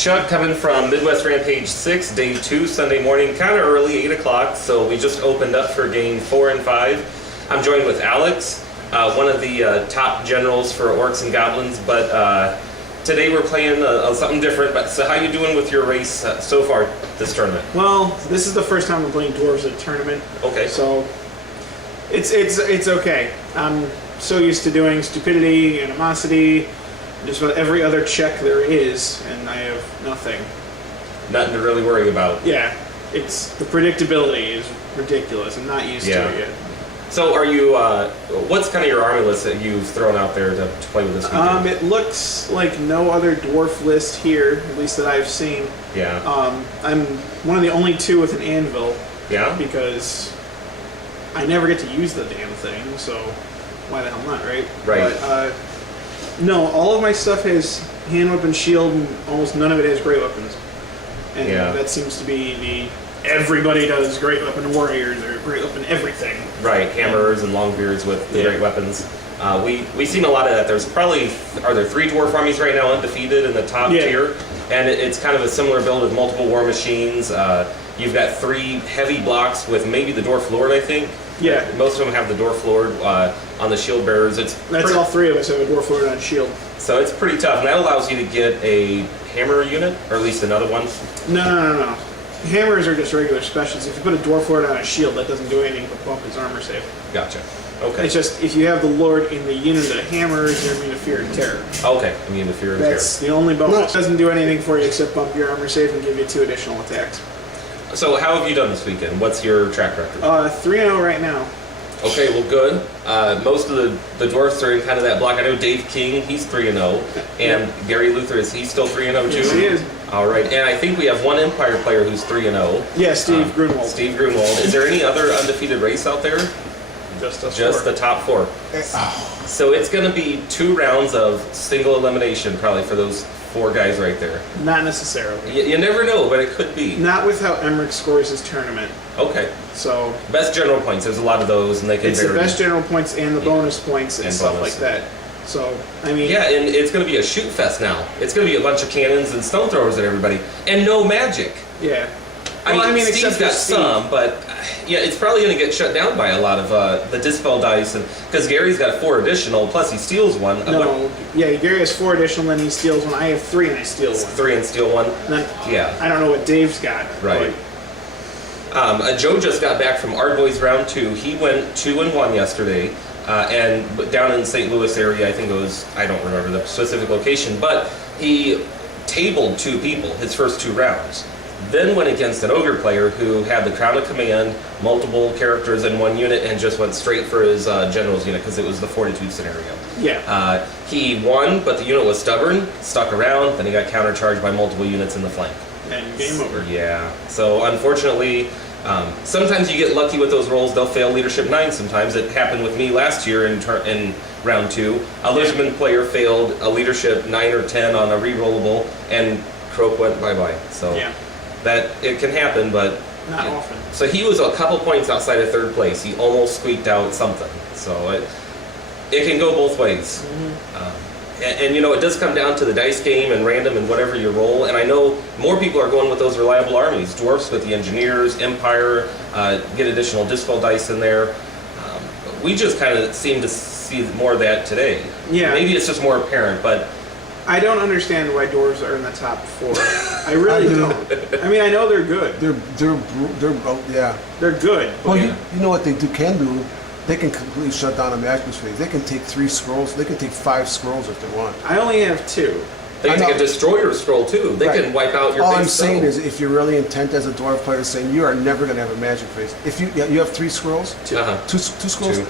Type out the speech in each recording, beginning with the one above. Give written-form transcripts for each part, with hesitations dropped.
Chuck coming from Midwest Rampage 6, Day 2, Sunday morning, kind of early, 8 o'clock, so we just opened up for Game 4 and 5. I'm joined with Alex, one of the top generals for Orcs and Goblins, but today we're playing something different. But so how you doing with your race so far this tournament? Well, this is the first time I'm playing Dwarves at a tournament. Okay. So it's okay. I'm so used to doing stupidity, animosity, just about every other check there is, and I have nothing. Nothing to really worry about. Yeah, it's the predictability is ridiculous. I'm not used to it yet. So are you, what's kind of your army list that you've thrown out there to play with this weekend? It looks like no other dwarf list here, at least that I've seen. Yeah. I'm one of the only two with an anvil. Yeah? Because I never get to use the damn thing, so why the hell not, right? Right. But, no, all of my stuff has hand weapon, shield, and almost none of it has great weapons. And that seems to be the... Everybody does great weapon warriors or great weapon everything. Right, hammers and long beards with the great weapons. We've seen a lot of that. There's probably, are there 3 dwarf armies right now undefeated in the top tier? And it's kind of a similar build with multiple war machines. You've got 3 heavy blocks with maybe the dwarf lord, I think. Yeah. Most of them have the dwarf lord on the shield bearers. That's all 3 of us have a dwarf lord on shield. So it's pretty tough, and that allows you to get a hammer unit, or at least another one. No. Hammers are just regular specials. If you put a dwarf lord on a shield, that doesn't do anything but bump his armor save. Gotcha. Okay. It's just, if you have the lord in the unit of hammers, you're immune to fear and terror. Okay, immune to fear and terror. That's the only bonus. It doesn't do anything for you except bump your armor save and give you 2 additional attacks. So how have you done this weekend? What's your track record? 3-0 right now. Okay, well, good. Most of the dwarfs are in kind of that block. I know Dave King, he's 3-0, and Gary Luther, he's still 3-0 too? Yes, he is. All right, and I think we have one Empire player who's 3-0. Yeah, Steve Grunwald. Steve Grunwald. Is there any other undefeated race out there? Just us Just 4. the top 4. So it's going to be 2 rounds of single elimination probably for those 4 guys right there. Not necessarily. You never know, but it could be. Not with how Emmerich scores his tournament. Okay. So best general points, there's a lot of those, and they can it's vary. the best general points and the bonus points and stuff bonus. like that. So, I mean... Yeah, and it's going to be a shoot fest now. It's going to be a bunch of cannons and stone throwers at everybody. And no magic. Yeah. I mean Steve's got some, but yeah, it's probably going to get shut down by a lot of the dispel dice, and because Gary's got 4 additional, plus he steals one. Yeah, Gary has 4 additional, then he steals one. I have 3 and I steal one. 3 and steal 1. Yeah. I don't know what Dave's got. Right. Joe just got back from Art Boys Round 2. He went 2-1 yesterday, and down in St. Louis area, I think it was, I don't remember the specific location, but he tabled 2 people his first 2 rounds. Then went against an ogre player who had the Crown of Command, multiple characters in one unit, and just went straight for his general's unit because it was the fortitude scenario. Yeah. He won, but the unit was stubborn, stuck around, then he got countercharged by multiple units in the flank. And game over. Yeah. So unfortunately, sometimes you get lucky with those rolls. They'll fail leadership 9 sometimes. It happened with me last year in round 2. A Lisbon player failed a leadership 9 or 10 on a re-rollable, and Croak went bye-bye. So that it can happen, but not often. So he was a couple points outside of 3rd place. He almost squeaked out something. So it can go both ways. And you know, it does come down to the dice game and random and whatever you roll. And I know more people are going with those reliable armies. Dwarfs with the engineers, Empire, get additional dispel dice in there. We just kind of seem to see more of that today. Yeah. Maybe it's just more apparent, but I don't understand why dwarves are in the top 4. I really don't. I mean, I know they're good. They're good. Well, you know what they can do? They can completely shut down a magic phase. They can take 3 scrolls. They can take 5 scrolls if they want. I only have 2. They can take a destroyer scroll too. They can wipe out your. All I'm saying is, if you're really intent as a dwarf player, saying you are never going to have a magic phase. If you have 3 scrolls, 2 scrolls. 2.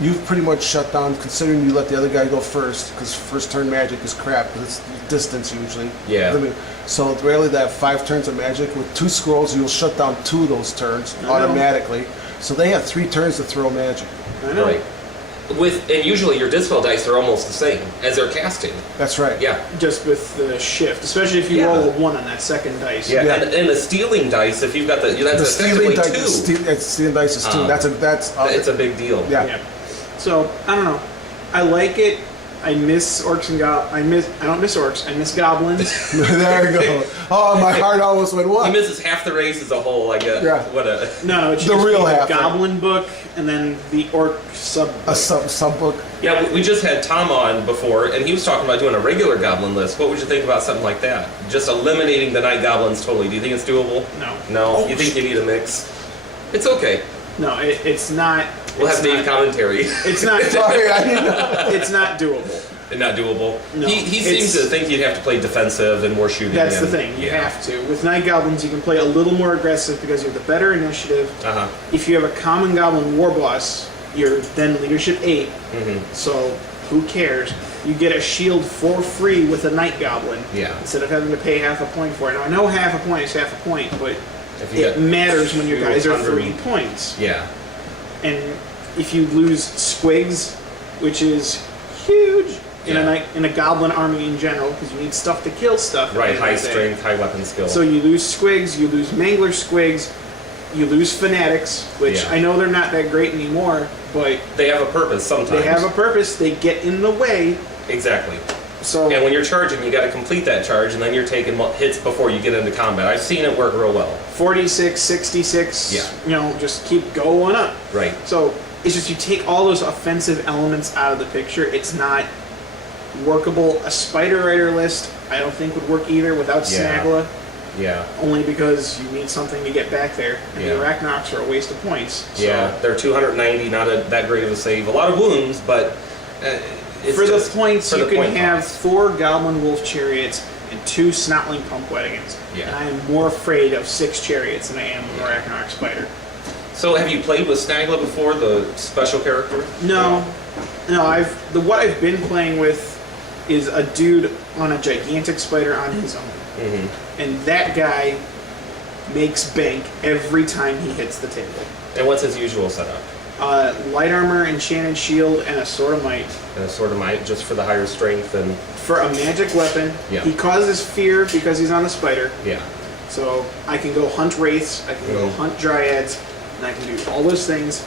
You've pretty much shut down, considering you let the other guy go first, because first turn magic is crap, because it's distance usually. Yeah. So really that 5 turns of magic, with 2 scrolls, you'll shut down 2 of those turns automatically. So they have 3 turns to throw magic. I know. Right. And usually your dispel dice are almost the same as they're casting. That's right. Yeah. Just with the shift, especially if you roll a 1 on that 2nd dice. Yeah. And the stealing dice, if you've got the stealing dice, 2. Stealing dice is 2. It's a big deal. Yeah. So I don't know. I like it. I miss orcs and I don't miss orcs. I miss goblins. There you go. Oh, my heart almost went, what? He misses half the race as a whole. I guess. Yeah. What a. No, it's The just real the half, goblin book and then the orc sub. A sub book. Yeah, we just had Tom on before, and he was talking about doing a regular goblin list. What would you think about something like that? Just eliminating the night goblins totally. Do you think it's doable? No. No. Oh, You think you need a mix? It's okay. No, it's not. We'll it's have Dave not- commentary. It's not. Sorry, I didn't know. It's not doable. Not doable. No, he seems to think you'd have to play defensive and more shooting. That's the and- thing. You yeah. have to. With night goblins, you can play a little more aggressive because you have the better initiative. Uh-huh. If you have a common goblin war boss, you're then leadership 8. Mm-hmm. So who cares? You get a shield for free with a night goblin. Yeah. Instead of having to pay half a point for it. Now I know half a point is half a point, but If you it got matters when your guys are 200. 3 points. Yeah. And if you lose squigs, which is huge in a goblin army in general, because you need stuff to kill stuff. Right. at the High end of the day. strength, high weapon skill. So you lose squigs, you lose mangler squigs, you lose fanatics, which Yeah. I know they're not that great anymore, but they have a purpose sometimes. they have a purpose. They get in the way. Exactly. So And when you're charging, you got to complete that charge, and then you're taking hits before you get into combat. I've seen it work real well. 46, 66, Yeah. just keep going up. Right. So it's just you take all those offensive elements out of the picture, it's not workable. A Spider Rider list, I don't think would work either without Yeah. Snagla, Yeah. only because you need something to get back there. And Yeah. the Arachnox are a waste of points. So Yeah. They're 290, not that great of a save. A lot of wounds, but it's for the just points, for you the can point have cost. 4 Goblin Wolf Chariots and 2 Snotling Pump Wagons. Yeah. And I am more afraid of 6 Chariots than I am of an Arachnox Spider. So have you played with Snagla before, the special character? No, what I've been playing with is a dude on a gigantic spider on his own, Mm-hmm. and that guy makes bank every time he hits the table. And what's his usual setup? Light armor, enchanted shield, and a sword of might. And a sword of might, just for the higher strength and For a magic weapon, Yeah. he causes fear because he's on the spider. yeah. So I can go hunt wraiths, I can go Mhm. hunt dryads, and I can do all those things.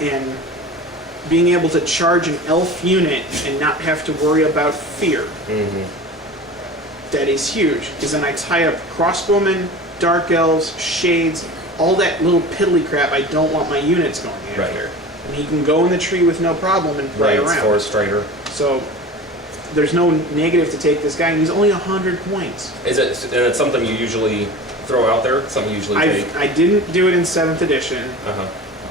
And being able to charge an elf unit and not have to worry about fear, Mm-hmm. that is huge. Because then I tie up crossbowmen, dark elves, shades, all that little piddly crap I don't want my units going after. Right. And he can go in the tree with no problem and play Right, it's around. Forest Strider. So there's no negative to take this guy, and he's only 100 points. Is it? And it's something you usually throw out there. Something you usually take. I didn't do it in 7th edition, Uh-huh.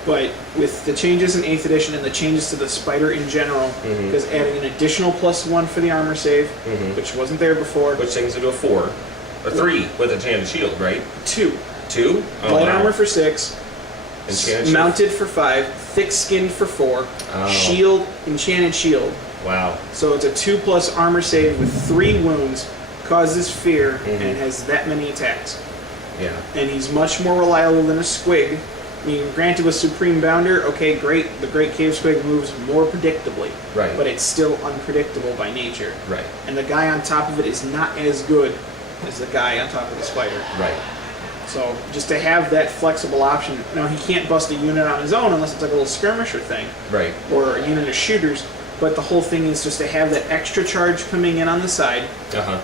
but with the changes in 8th edition and the changes to the spider in general, Mhm. because adding an additional +1 for the armor save, Mhm. which wasn't there before, Which things to do a 4 or 3 with a enchanted shield, right? 2. 2. Oh, Light wow. armor for 6, Enchanted shield. mounted for 5, thick-skinned for 4, Oh. shield, enchanted shield. Wow. So it's a 2+ armor save with 3 wounds, causes fear, Mhm. and has that many attacks. Yeah. And he's much more reliable than a squig. I mean, granted with Supreme Bounder, okay, great, the Great Cave Squig moves more predictably. Right. But it's still unpredictable by nature. Right. And the guy on top of it is not as good as the guy on top of the spider. Right. So just to have that flexible option, now he can't bust a unit on his own unless it's like a little skirmisher thing, Right. or a unit of shooters, but the whole thing is just to have that extra charge coming in on the side, Uh-huh.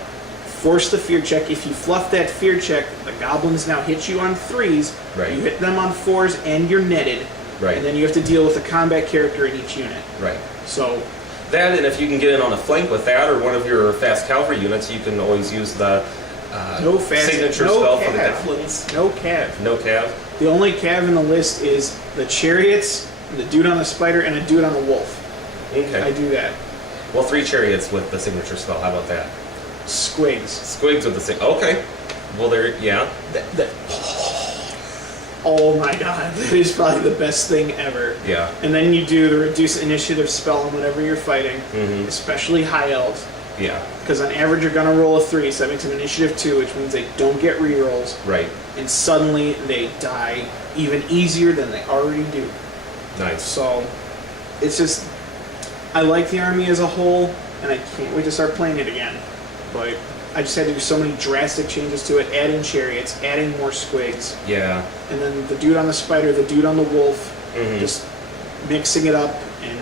force the fear check. If you fluff that fear check, the goblins now hit you on 3s, Right. you hit them on 4s, and you're netted. Right. And then you have to deal with a combat character in each unit. Right. So, That, and if you can get in on a flank with that, or one of your fast cavalry units, you can always use the no fast, signature no spell cav, for the goblins. no cav. No cav. The only cav in the list is the chariots, the dude on the spider, and a dude on the wolf. I Okay. do that. Well, 3 chariots with the signature spell. How about that? Squigs. Squigs with the Okay. Well, there. Yeah. Oh my god, that is probably the best thing ever. Yeah. And then you do the reduce initiative spell on whatever you're fighting, Mhm. especially high elves. Yeah. Because on average you're gonna roll a 3, so that makes an initiative 2, which means they don't get rerolls, Right. and suddenly they die even easier than they already do. Nice. So it's just, I like the army as a whole, and I can't wait to start playing it again. But I just had to do so many drastic changes to it, adding chariots, adding more squigs, Yeah. and then the dude on the spider, the dude on the wolf, Mhm. just mixing it up and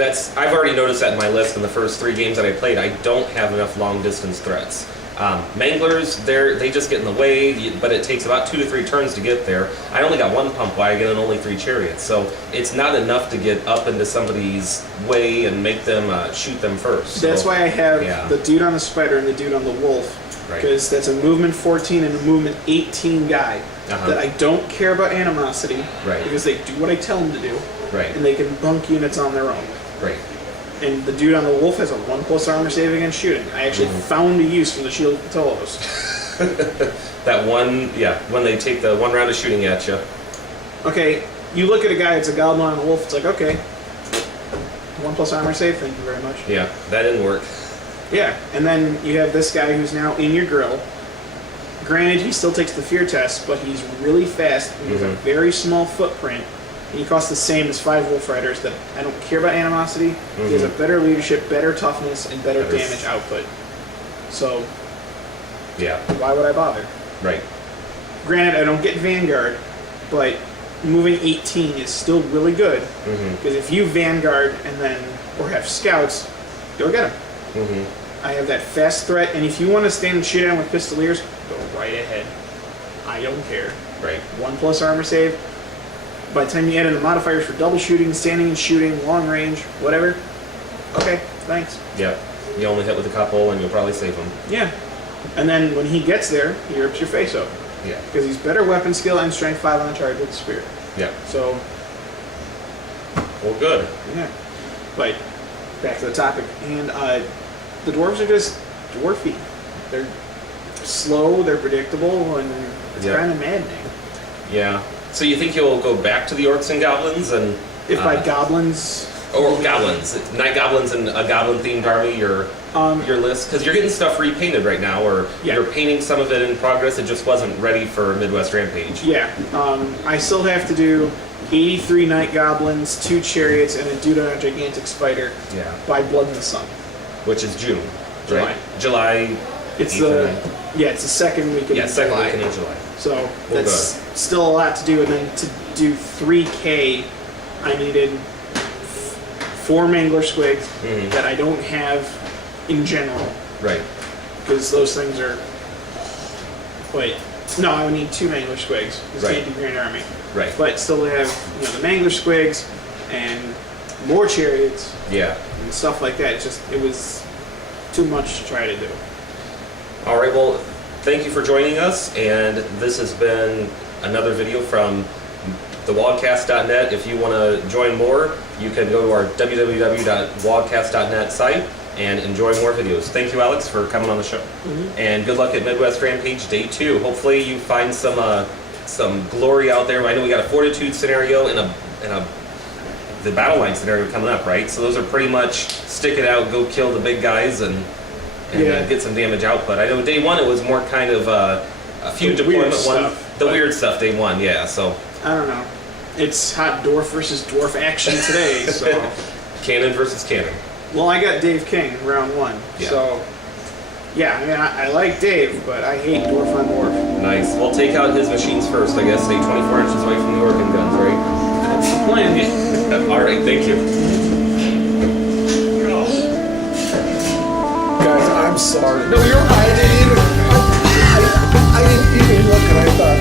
I've already noticed that in my list in the first 3 games that I played. I don't have enough long distance threats. Manglers, they just get in the way, but it takes about 2 to 3 turns to get there. I only got 1 pump wagon and only 3 chariots, so it's not enough to get up into somebody's way and make them shoot them first. That's so, why I have yeah. the dude on the spider and the dude on the wolf, because that's a movement 14 and a movement 18 guy that I don't care about animosity, because they do what I tell them to do, and they can bunk units on their own. Right. And the dude on the wolf has a 1+ armor save against shooting. I actually found a use for the shield of Cthulhu's. That one, when they take the 1 round of shooting at you. Okay, you look at a guy, it's a goblin on a wolf, it's like, okay, 1+ armor save, thank you very much. Yeah, that didn't work. Yeah, and then you have this guy who's now in your grill. Granted, he still takes the fear test, but he's really fast, and he has a very small footprint. And he costs the same as 5 Wolf Riders that I don't care about animosity. He has a better leadership, better toughness, and better damage output. So, why would I bother? Right. Granted, I don't get Vanguard, but moving 18 is still really good. Because if you Vanguard and then, or have Scouts, go get him. I have that fast threat, and if you want to stand and shoot at him with Pistoliers, go right ahead. I don't care. Right. 1+ armor save. By the time you add in the modifiers for double shooting, standing and shooting, long range, whatever, okay, thanks. Yeah, you only hit with a couple and you'll probably save him. Yeah. And then when he gets there, he rips your face open. Yeah. Because he's better weapon skill and strength 5 on the charge with the spear. Yeah. So. Well, good. Yeah. But back to the topic. And the dwarves are just dwarfy. They're slow, they're predictable, and it's kind of maddening. Yeah. So you think you'll go back to the orcs and goblins, and if by goblins, or goblins, night goblins, and a goblin-themed army, your list, because you're getting stuff repainted right now, or you're painting some of it in progress. It just wasn't ready for Midwest Rampage. Yeah, I still have to do 83 night goblins, 2 chariots, and a dude on a gigantic spider. Yeah. By Blood in the Sun, which is June, July. right? July. It's it's the second weekend. Yeah, in second July. weekend in July. So that's still a lot to do, and then to do 3K, I needed 4 Mangler Squigs that I don't have in general. Right. Because those things are. Wait, no, I would need 2 Mangler Squigs. This can't do Grand Army. Right. But still have the Mangler Squigs and more chariots. Yeah. And stuff like that. It was too much to try to do. All right. Well, thank you for joining us, and this has been another video from thewogcast.net. If you want to join more, you can go to our www.wogcast.net site and enjoy more videos. Thank you, Alex, for coming on the show. And good luck at Midwest Rampage Day 2. Hopefully you find some glory out there. I know we got a fortitude scenario and the battle line scenario coming up, right? So those are pretty much stick it out, go kill the big guys, and get some damage output. I know day 1 it was more kind of a few deployment weird stuff day 1, yeah. So I don't know. It's hot dwarf versus dwarf action today. So cannon versus cannon. Well, I got Dave King round 1. Yeah. So yeah, I mean I like Dave, but I hate dwarf on dwarf. Nice. We'll take out his machines first, I guess. Stay 24 inches away from the orc and guns, right? That's the plan. All right. Thank you. Guys, I'm sorry. No, you're right. I didn't even look, and I thought.